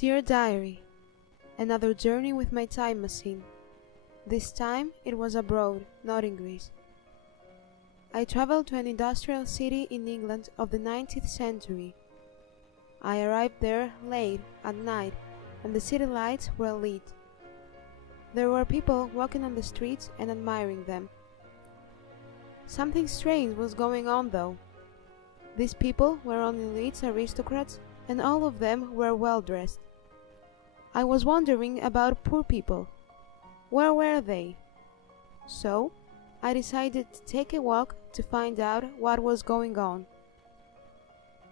Dear Diary, another journey with my time machine. This time it was abroad, not in Greece. I traveled to an industrial city in England of the 19th century. I arrived there late at night and the city lights were lit. There were people walking on the streets and admiring them. Something strange was going on though. These people were only elites, aristocrats, and all of them were well dressed. I was wondering about poor people. Where were they? So, I decided to take a walk to find out what was going on.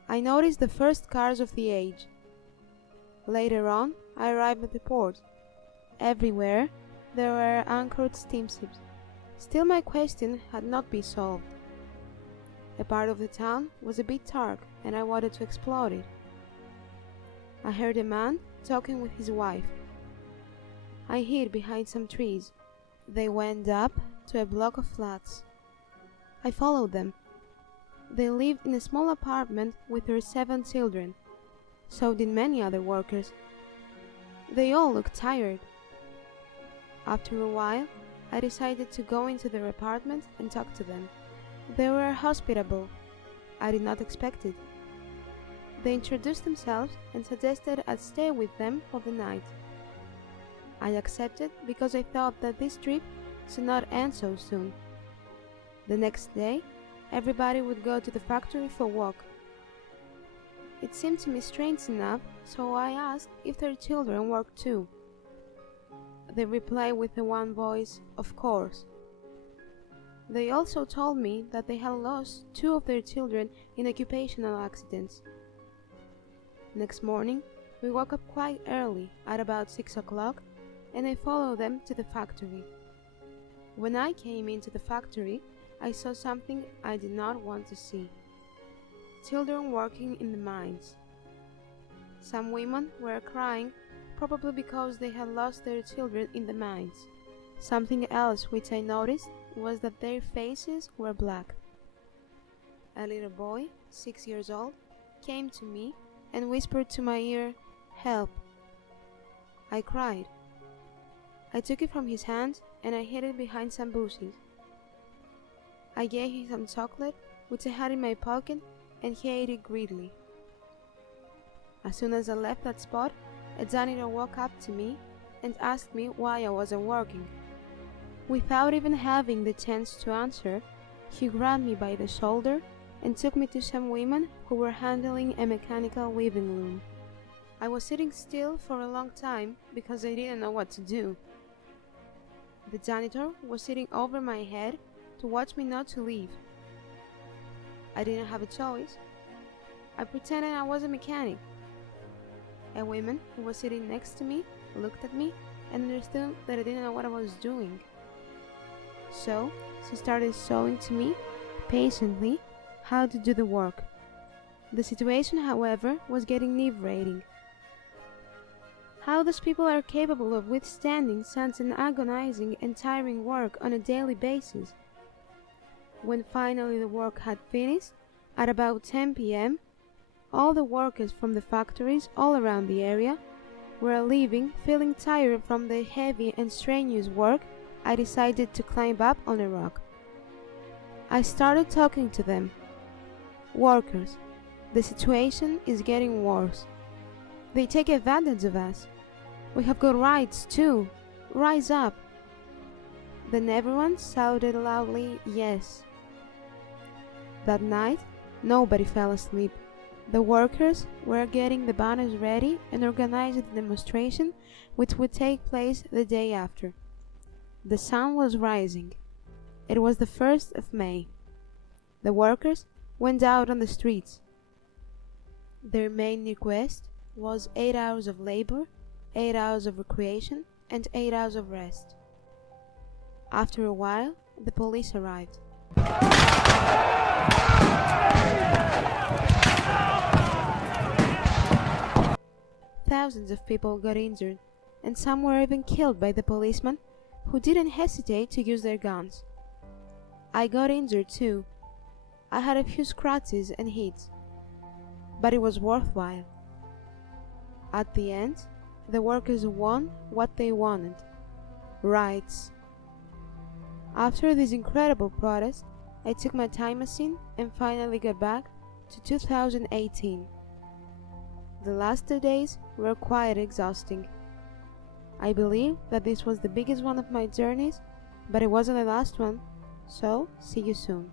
I noticed the first cars of the age. Later on, I arrived at the port. Everywhere, there were anchored steamships. Still my question had not been solved. A part of the town was a bit dark and I wanted to explore it. I heard a man talking with his wife. I hid behind some trees. They went up to a block of flats. I followed them. They lived in a small apartment with their 7 children. So did many other workers. They all looked tired. After a while, I decided to go into their apartment and talk to them. They were hospitable. I did not expect it. They introduced themselves and suggested I'd stay with them for the night. I accepted because I thought that this trip should not end so soon. The next day, everybody would go to the factory for work. It seemed to me strange enough, so I asked if their children worked too. They replied with a one voice, "Of course." They also told me that they had lost 2 of their children in occupational accidents. Next morning, we woke up quite early, at about 6 o'clock, and I followed them to the factory. When I came into the factory, I saw something I did not want to see. Children working in the mines. Some women were crying, probably because they had lost their children in the mines. Something else which I noticed was that their faces were black. A little boy, 6 years old, came to me and whispered to my ear, "Help." I cried. I took it from his hand and I hid it behind some bushes. I gave him some chocolate, which I had in my pocket, and he ate it greedily. As soon as I left that spot, a janitor walked up to me and asked me why I wasn't working. Without even having the chance to answer, he grabbed me by the shoulder and took me to some women who were handling a mechanical weaving loom. I was sitting still for a long time because I didn't know what to do. The janitor was sitting over my head to watch me not to leave. I didn't have a choice. I pretended I was a mechanic. A woman who was sitting next to me looked at me and understood that I didn't know what I was doing. So, she started showing to me, patiently, how to do the work. The situation, however, was getting nerve-wracking. How those people are capable of withstanding such an agonizing and tiring work on a daily basis. When finally the work had finished, at about 10 p.m., all the workers from the factories all around the area were leaving, feeling tired from the heavy and strenuous work. I decided to climb up on a rock. I started talking to them. "Workers, the situation is getting worse. They take advantage of us. We have got rights too. Rise up." Then everyone shouted loudly, "Yes." That night, nobody fell asleep. The workers were getting the banners ready and organizing the demonstration which would take place the day after. The sun was rising. It was the 1st of May. The workers went out on the streets. Their main request was 8 hours of labor, 8 hours of recreation, and 8 hours of rest. After a while, the police arrived. Thousands of people got injured, and some were even killed by the policemen, who didn't hesitate to use their guns. I got injured too. I had a few scratches and hits, but it was worthwhile. At the end, the workers won what they wanted: rights. After this incredible protest, I took my time machine and finally got back to 2018. The last 2 days were quite exhausting. I believe that this was the biggest one of my journeys, but it wasn't the last one, so see you soon.